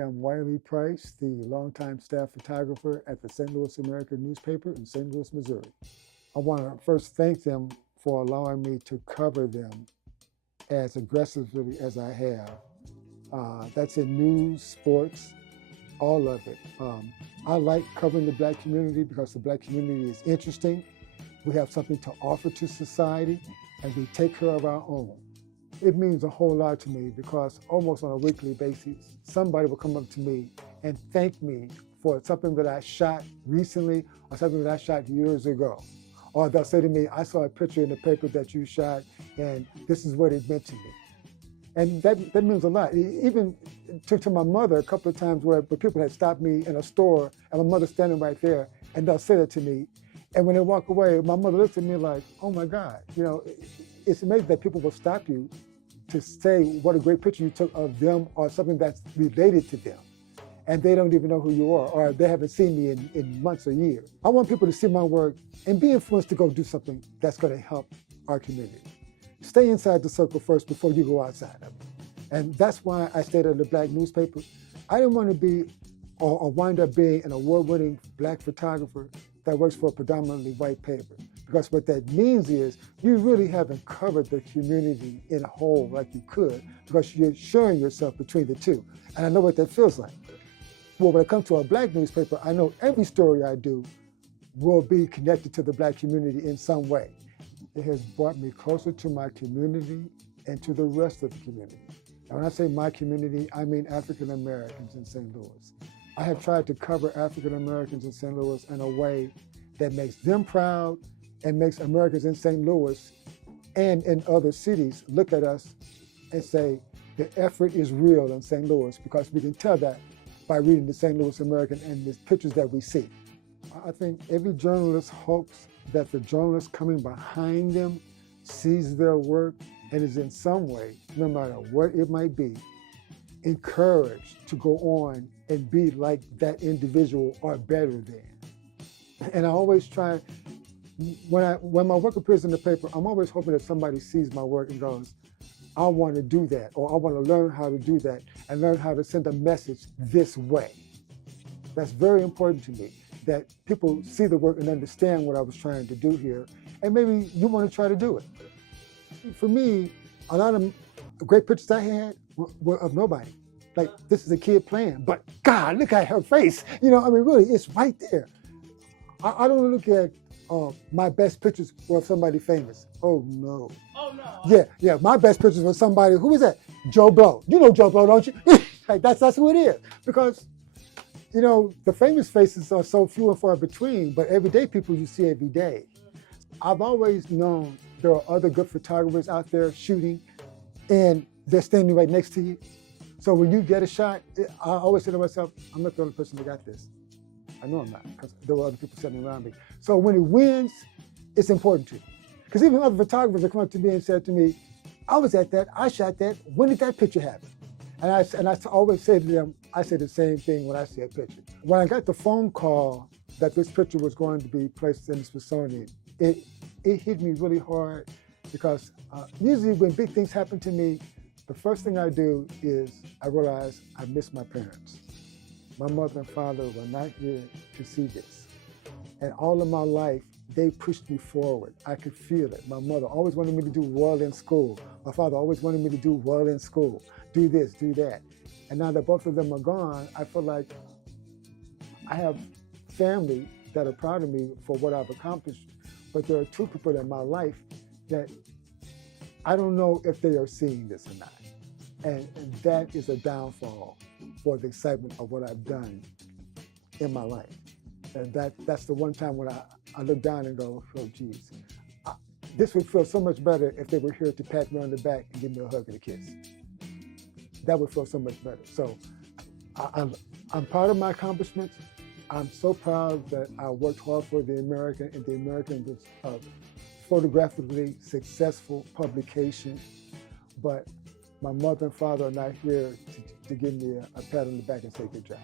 I'm Wiley Price, the longtime staff photographer at the St. Louis American newspaper in St. Louis, Missouri. I want to first thank them for allowing me to cover them as aggressively as I have. That's in news, sports, all of it. I like covering the Black community because the Black community is interesting. We have something to offer to society, and we take care of our own. It means a whole lot to me because almost on a weekly basis, somebody will come up to me and thank me for something that I shot recently or something that I shot years ago. Or they'll say to me, I saw a picture in the paper that you shot and this is what it meant to me. And that means a lot. It even took to my mother a couple of times where people had stopped me in a store and my mother's standing right there and they'll say that to me. And when they walk away, my mother looks at me like, oh my God, it's amazing that people will stop you to say what a great picture you took of them or something that's related to them. And they don't even know who you are, or they haven't seen me in months or years. I want people to see my work and be influenced to go do something that's going to help our community. Stay inside the circle first before you go outside of it. And that's why I stayed at the Black newspaper. I didn't want to be or wind up being an award-winning Black photographer that works for a predominantly white paper. Because what that means is you really haven't covered the community in a whole like you could because you're sharing yourself between the two. And I know what that feels like. Well, when it comes to a Black newspaper, I know every story I do will be connected to the Black community in some way. It has brought me closer to my community and to the rest of the community. And when I say my community, I mean African Americans in St. Louis. I have tried to cover African Americans in St. Louis in a way that makes them proud and makes Americans in St. Louis and in other cities look at us and say, the effort is real in St. Louis, because we can tell that by reading the St. Louis American and the pictures that we see. I think every journalist hopes that the journalist coming behind them sees their work and is in some way, no matter what it might be, encouraged to go on and be like that individual or better than. And I always try, when my work appears in the paper, I'm always hoping that somebody sees my work and goes, I want to do that, or I want to learn how to do that and learn how to send a message this way. That's very important to me, that people see the work and understand what I was trying to do here, and maybe you want to try to do it. For me, a lot of great pictures I had were of nobody. Like, this is a kid playing, but God, look at her face. Really, it's right there. I don't look at my best pictures were of somebody famous. Oh no. Oh no. Yeah. My best pictures were somebody, who was that? Joe Blow. You know Joe Blow, don't you? Like, that's who it is. Because, the famous faces are so few and far between, but everyday people you see every day. I've always known there are other good photographers out there shooting, and they're standing right next to you. So when you get a shot, I always say to myself, I'm not the only person that got this. I know I'm not, because there were other people sitting around me. So when it wins, it's important to me. Because even other photographers have come up to me and said to me, I was at that, I shot that, when did that picture happen? And I always say to them, I say the same thing when I see a picture. When I got the phone call that this picture was going to be placed in the Smithsonian, it hit me really hard, because usually when big things happen to me, the first thing I do is I realize I miss my parents. My mother and father were not here to see this. And all of my life, they pushed me forward. I could feel it. My mother always wanted me to do well in school. My father always wanted me to do well in school. Do this, do that. And now that both of them are gone, I feel like I have family that are proud of me for what I've accomplished. But there are two people in my life that I don't know if they are seeing this or not. And that is a downfall for the excitement of what I've done in my life. And that's the one time when I look down and go, oh geez, this would feel so much better if they were here to pat me on the back and give me a hug and a kiss. That would feel so much better. So I'm proud of my accomplishments. I'm so proud that I worked hard for the American, and the American was a photographically successful publication. But my mother and father are not here to give me a pat on the back and say good job.